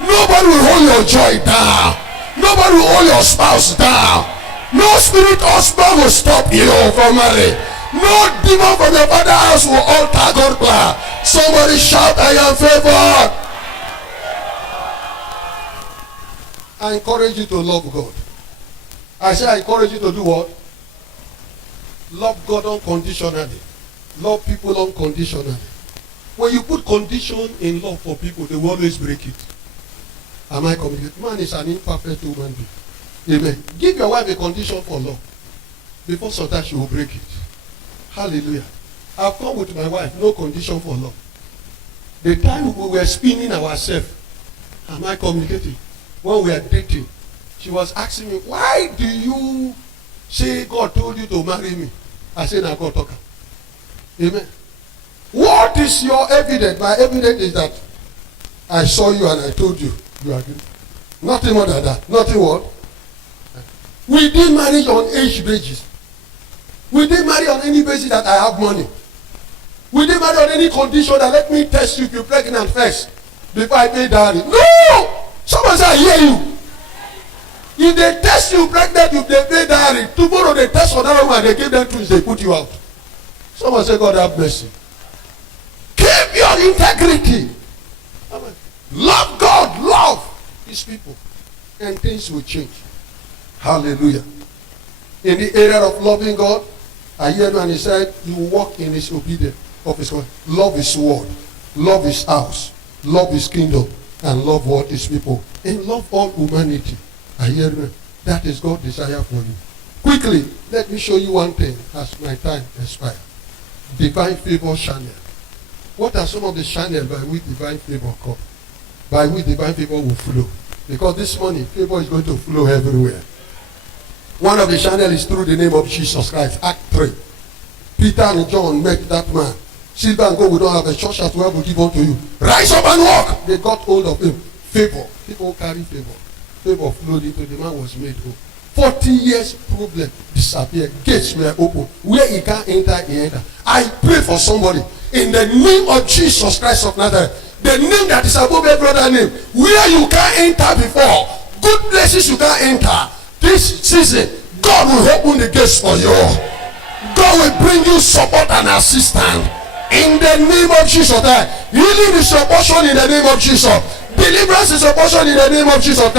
Nobody will hold your joy down. Nobody will hold your spouse down. No spirit or spell will stop you from marrying. No demon from your father's house will alter God's plan. Somebody shout, I am favored. I encourage you to love God. I say I encourage you to do what? Love God unconditionally. Love people unconditionally. When you put condition in love for people, they will always break it. Am I communicating? Man is an imperfect human being. Amen. Give your wife a condition for love. Before sometimes she will break it. Hallelujah. I've come with my wife, no condition for love. The time we were spinning ourselves, am I communicating? When we were dating, she was asking me, why do you say God told you to marry me? I said, now God talk. Amen. What is your evidence? My evidence is that I saw you and I told you, you agree. Nothing more than that. Nothing what? We didn't marry on age basis. We didn't marry on any basis that I have money. Will they marry on any condition that let me test you if you're pregnant first before I pay dowry? No! Someone say, I hear you. If they test you pregnant, if they pay dowry, tomorrow they test another woman, they give them twins, they put you out. Someone say, God have mercy. Keep your integrity. Amen. Love God, love his people, and things will change. Hallelujah. In the area of loving God, I hear you and he said, you walk in his obedience of his word. Love his word, love his house, love his kingdom, and love what his people. And love all humanity. I hear you. That is God's desire for you. Quickly, let me show you one thing as my time expires. Divine favor channel. What are some of the channels by which divine favor come? By which divine favor will flow? Because this morning, favor is going to flow everywhere. One of the channels is through the name of Jesus Christ. Act 3. Peter and John met that man. Silver and gold, we don't have a church as well, we give unto you. Rise up and walk. They got hold of him. Favor. People carry favor. Favor flowed into the man was made whole. 40 years problem disappeared. Gates were open. Where he can't enter, he enter. I pray for somebody in the name of Jesus Christ of Nazareth. The name that is above every other name. Where you can't enter before. Good places you can't enter. This season, God will open the gates for you. God will bring you support and assistance. In the name of Jesus. Healing is your portion in the name of Jesus. Deliverance is your portion in the name of Jesus.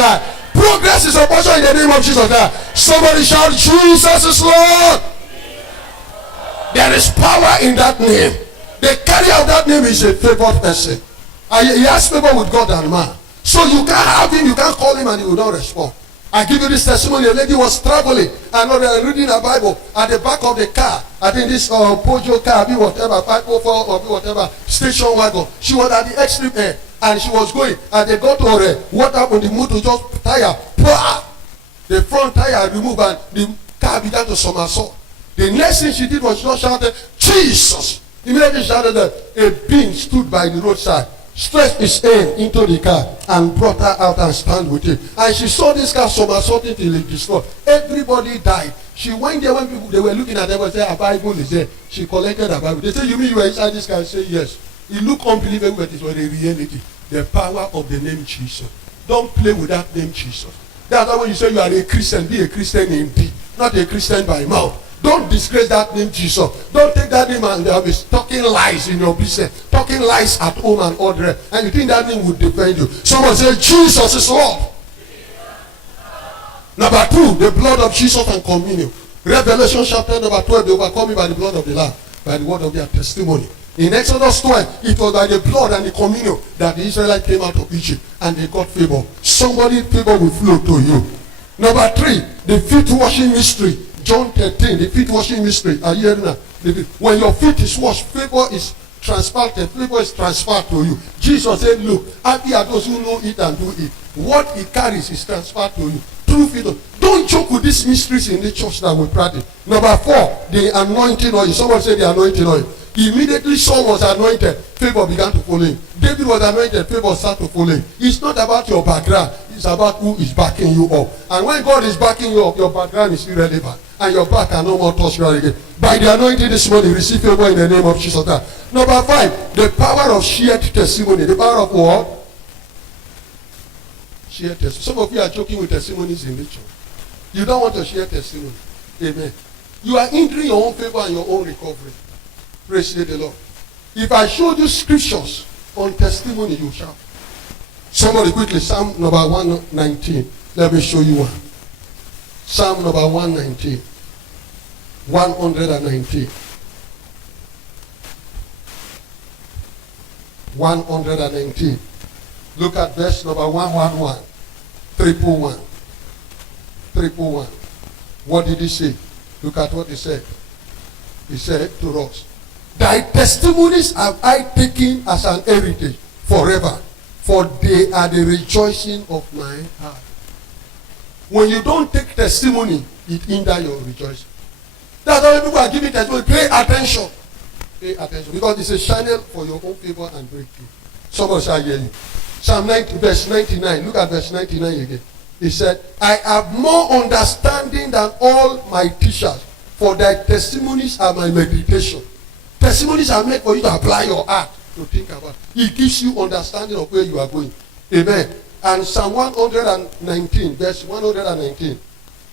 Progress is your portion in the name of Jesus. Somebody shout, Jesus is Lord. There is power in that name. The carrier of that name is a favored person. He has favor with God and man. So you can't have him, you can't call him and he will not respond. I give you this testimony. A lady was traveling and reading a Bible at the back of the car. I think this Peugeot car, be whatever, 504 or be whatever, station wagon. She was at the extreme end and she was going. And they got to her. What happened? The motor just tire. The front tire removed and the car began to somersault. The next thing she did was she just shouted, Jesus! Immediately shouted that a being stood by the roadside, stretched his hand into the car and brought her out and stand with him. And she saw this car somersaulting till it destroyed. Everybody died. She went there when people they were looking at them and said, "A Bible is there." She collected a Bible. They said, "You mean you were inside this car?" I said, "Yes." It looked unbelievable, but it was a reality. The power of the name Jesus. Don't play with that name Jesus. That's why when you say you are a Christian, be a Christian indeed, not a Christian by mouth. Don't disgrace that name Jesus. Don't take that name and they'll be talking lies in your business, talking lies at home and order, and you think that name will defend you. Someone say Jesus is Lord. Number 2, the blood of Jesus and communion. Revelation chapter number 12, they overcome me by the blood of the Lamb, by the word of their testimony. In Exodus 12, it was by the blood and the communion that the Israelites came out of Egypt and they got favor. Somebody favor will flow to you. Number 3, the feet washing mystery. John 13, the feet washing mystery. Are you hearing that? When your feet is washed, favor is transplanted. Favor is transferred to you. Jesus said, look, happy are those who know it and do it. What he carries is transferred to you. True favor. Don't joke with these mysteries in the church that we practice. Number 4, the anointing oil. Someone said the anointing oil. Immediately Saul was anointed, favor began to follow him. David was anointed, favor started to follow him. It's not about your background. It's about who is backing you up. And when God is backing you up, your background is irrelevant. And your back can no more touch you again. By the anointing this morning, receive favor in the name of Jesus. Number 5, the power of shared testimony. The power of what? Shared testimony. Some of you are joking with testimonies in the church. You don't want to share testimony. Amen. You are hindering your own favor and your own recovery. Praise the Lord. If I showed you scriptures on testimony, you shall. Somebody quickly, Psalm number 119. Let me show you one. Psalm number 119. 119. 119. Look at verse number 111. 311. 311. What did he say? Look at what he said. He said to us, thy testimonies have I taken as an heritage forever, for they are the rejoicing of my heart. When you don't take testimony, it hinders your rejoicing. That's why people are giving testimony. Pay attention. Pay attention. Because it's a channel for your own favor and breakthrough. Somebody shall hear you. Psalm 90, verse 99. Look at verse 99 again. He said, I have more understanding than all my teachers, for thy testimonies are my meditation. Testimonies are meant for you to apply your heart to think about. It gives you understanding of where you are going. Amen. And Psalm 119, verse 119.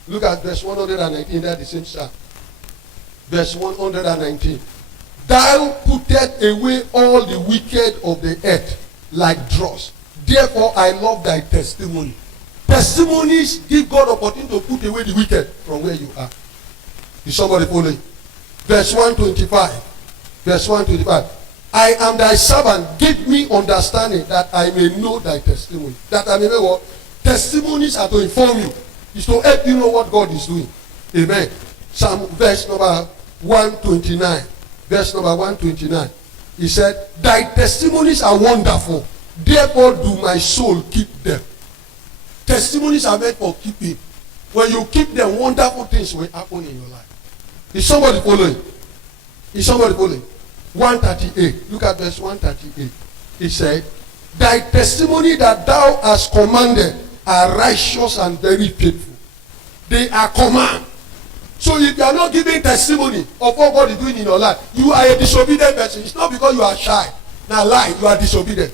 Look at verse 119, that's the same psalm. Verse 119. Thou puttest away all the wicked of the earth like dross. Therefore I love thy testimony. Testimonies give God opportunity to put away the wicked from where you are. Is somebody following? Verse 125. Verse 125. I am thy servant, give me understanding that I may know thy testimony. That I may know what? Testimonies are to inform you. It's to help you know what God is doing. Amen. Verse number 129. Verse number 129. He said, thy testimonies are wonderful. Therefore do my soul keep them. Testimonies are meant for keeping. When you keep them, wonderful things will happen in your life. Is somebody following? Is somebody following? 138. Look at verse 138. He said, thy testimony that thou hast commanded are righteous and very faithful. They are command. So if you are not giving testimony of what God is doing in your life, you are a disobedient person. It's not because you are shy. Now lie, you are disobedient.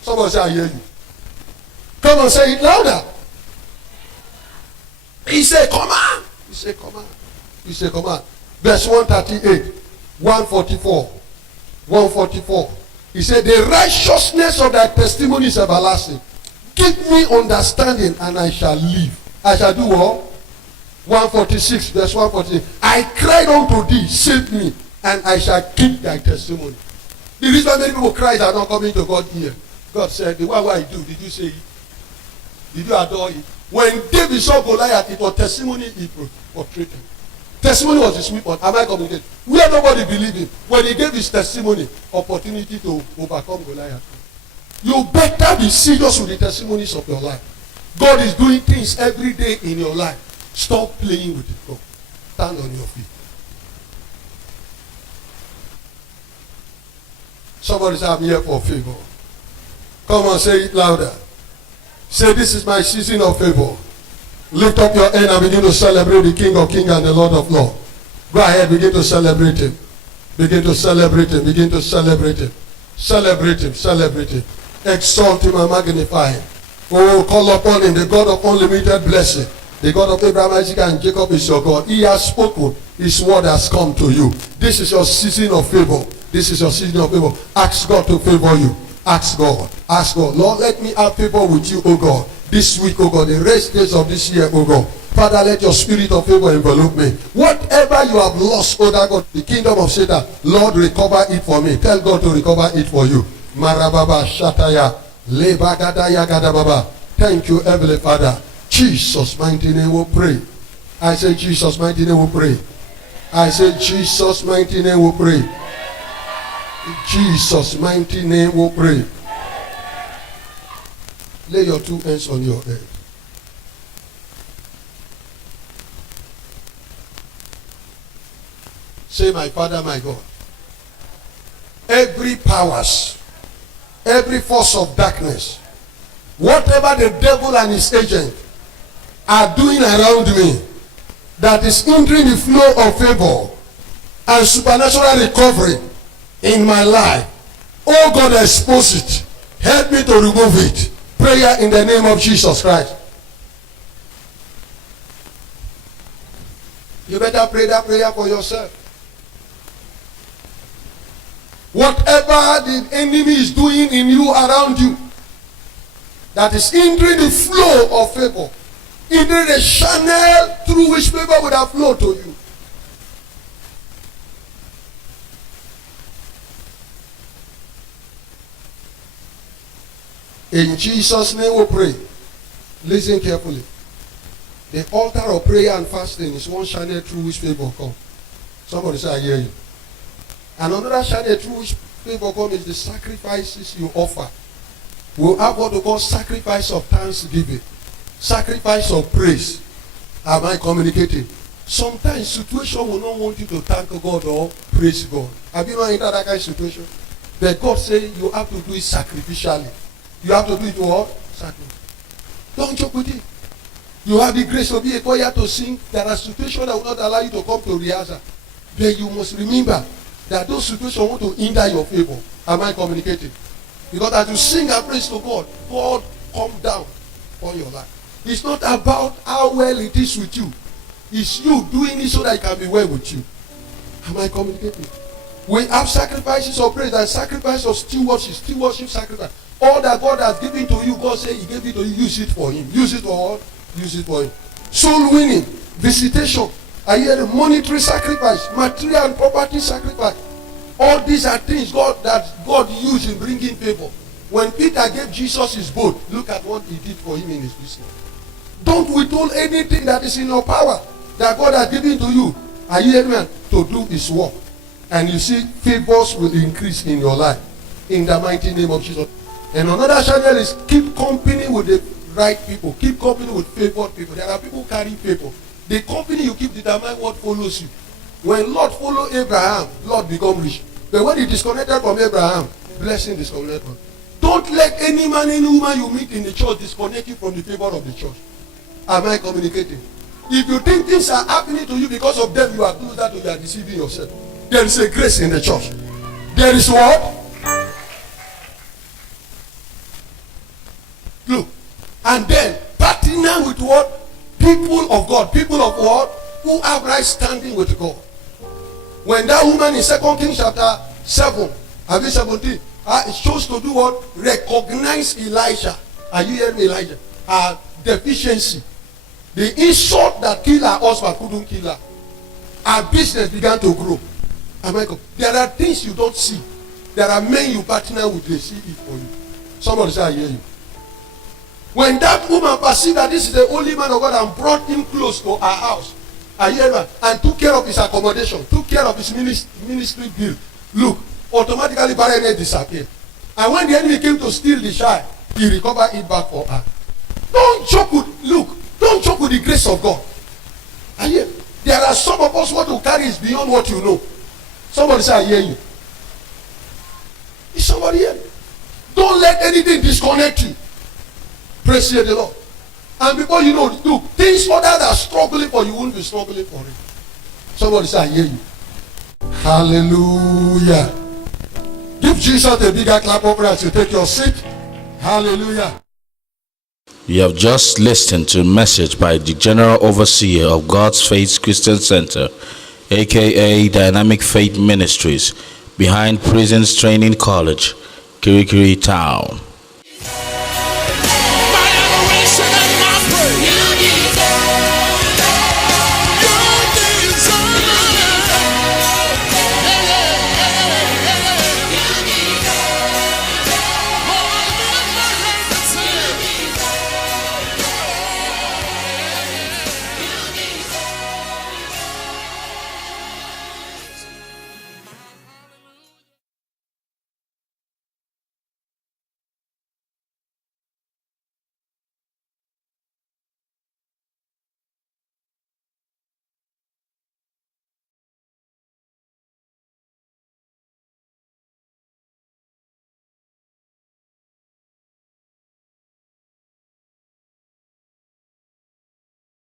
Somebody say, I hear you. Come on, say it louder. He said, command. He said, command. He said, command. Verse 138, 144, 144. He said, the righteousness of thy testimony is everlasting. Give me understanding and I shall live. I shall do what? 146, verse 146. I cried unto thee, save me, and I shall keep thy testimony. The reason why many people cry are not coming to God here. God said, the one I do, did you say it? Did you adore it? When David saw Goliath, it was testimony he portrayed. Testimony was his weapon. Am I communicating? Where nobody believed him. When he gave his testimony, opportunity to overcome Goliath. You better be serious with the testimonies of your life. God is doing things every day in your life. Stop playing with it. Go. Stand on your feet. Somebody say, I'm here for favor. Come on, say it louder. Say, this is my season of favor. Lift up your hand and begin to celebrate the King of Kings and the Lord of Lords. Go ahead, begin to celebrate him. Begin to celebrate him. Begin to celebrate him. Celebrate him. Celebrate him. Exalt him and magnify him. Oh, call upon him, the God of unlimited blessing. The God of Abraham, Isaac, and Jacob is your God. He has spoken. His word has come to you. This is your season of favor. This is your season of favor. Ask God to favor you. Ask God. Ask God. Lord, let me have favor with you, O God. This week, O God, the rest days of this year, O God. Father, let your spirit of favor envelop me. Whatever you have lost, O God, the kingdom of Satan, Lord, recover it for me. Tell God to recover it for you. Marababa Shataya. Lebagadaya Gadababa. Thank you, Heavenly Father. Jesus' mighty name we pray. I say Jesus' mighty name we pray. I say Jesus' mighty name we pray. In Jesus' mighty name we pray. Lay your two hands on your head. Say, my Father, my God. Every powers, every force of darkness, whatever the devil and his agent are doing around me that is hindering the flow of favor and supernatural recovery in my life, oh God, expose it. Help me to remove it. Prayer in the name of Jesus Christ. You better pray that prayer for yourself. Whatever the enemy is doing in you, around you, that is hindering the flow of favor, hindering the channel through which favor would have flowed to you. In Jesus' name we pray. Listen carefully. The altar of prayer and fasting is one channel through which favor comes. Somebody say, I hear you. And another channel through which favor comes is the sacrifices you offer. We have what we call sacrifice of thanksgiving. Sacrifice of praise. Am I communicating? Sometimes situation will not want you to thank God or praise God. Have you not entered that kind of situation? But God says you have to do it sacrificially. You have to do it what? Sacrifice. Don't joke with it. You have the grace to be a choir to sing. There are situations that will not allow you to come to rehearsal. Then you must remember that those situations want to hinder your favor. Am I communicating? Because as you sing and praise to God, God come down on your life. It's not about how well it is with you. It's you doing it so that it can be well with you. Am I communicating? We have sacrifices of praise and sacrifice of still worship sacrifice. All that God has given to you, God said He gave it to you. Use it for Him. Use it for what? Use it for Him. Soul winning, visitation. I hear the monetary sacrifice, material and property sacrifice. All these are things that God used in bringing favor. When Peter gave Jesus his boat, look at what He did for him in his business. Don't withhold anything that is in your power that God has given to you. Are you hearing me? To do His work. And you see, favors will increase in your life. In the mighty name of Jesus. And another channel is keep company with the right people. Keep company with favored people. There are people carrying favor. The company you keep determine what follows you. When Lot followed Abraham, Lot become rich. But when he disconnected from Abraham, blessing disconnected. Don't let any man, any woman you meet in the church disconnect you from the favor of the church. Am I communicating? If you think things are happening to you because of them, you are closer to you are deceiving yourself. There is a grace in the church. There is what? Look. And then partner with what? People of God. People of what? Who have right standing with God. When that woman in 2 Kings chapter 7, verse 17, it chose to do what? Recognize Elijah. Are you hearing me, Elijah? Her deficiency. The insult that killed her husband couldn't kill her. Her business began to grow. There are things you don't see. There are men you partner with, they see it for you. Somebody say, I hear you. When that woman perceived that this is the only man of God and brought him close to her house, I hear her, and took care of his accommodation, took care of his ministry bill. Look, automatically barrenness disappeared. And when the enemy came to steal the child, he recovered it back for her. Don't joke with the grace of God. I hear. There are some of us what to carry is beyond what you know. Somebody say, I hear you. Is somebody here? Don't let anything disconnect you. Praise the Lord. And before you know, look, things others are struggling for, you won't be struggling for it. Somebody say, I hear you. Hallelujah. Give Jesus a bigger clap over as you take your seat. Hallelujah. You have just listened to a message by the General Overseer of God's Faith Christian Center, aka Dynamic Faith Ministries, behind Prisons Training College, Kirikiri Town.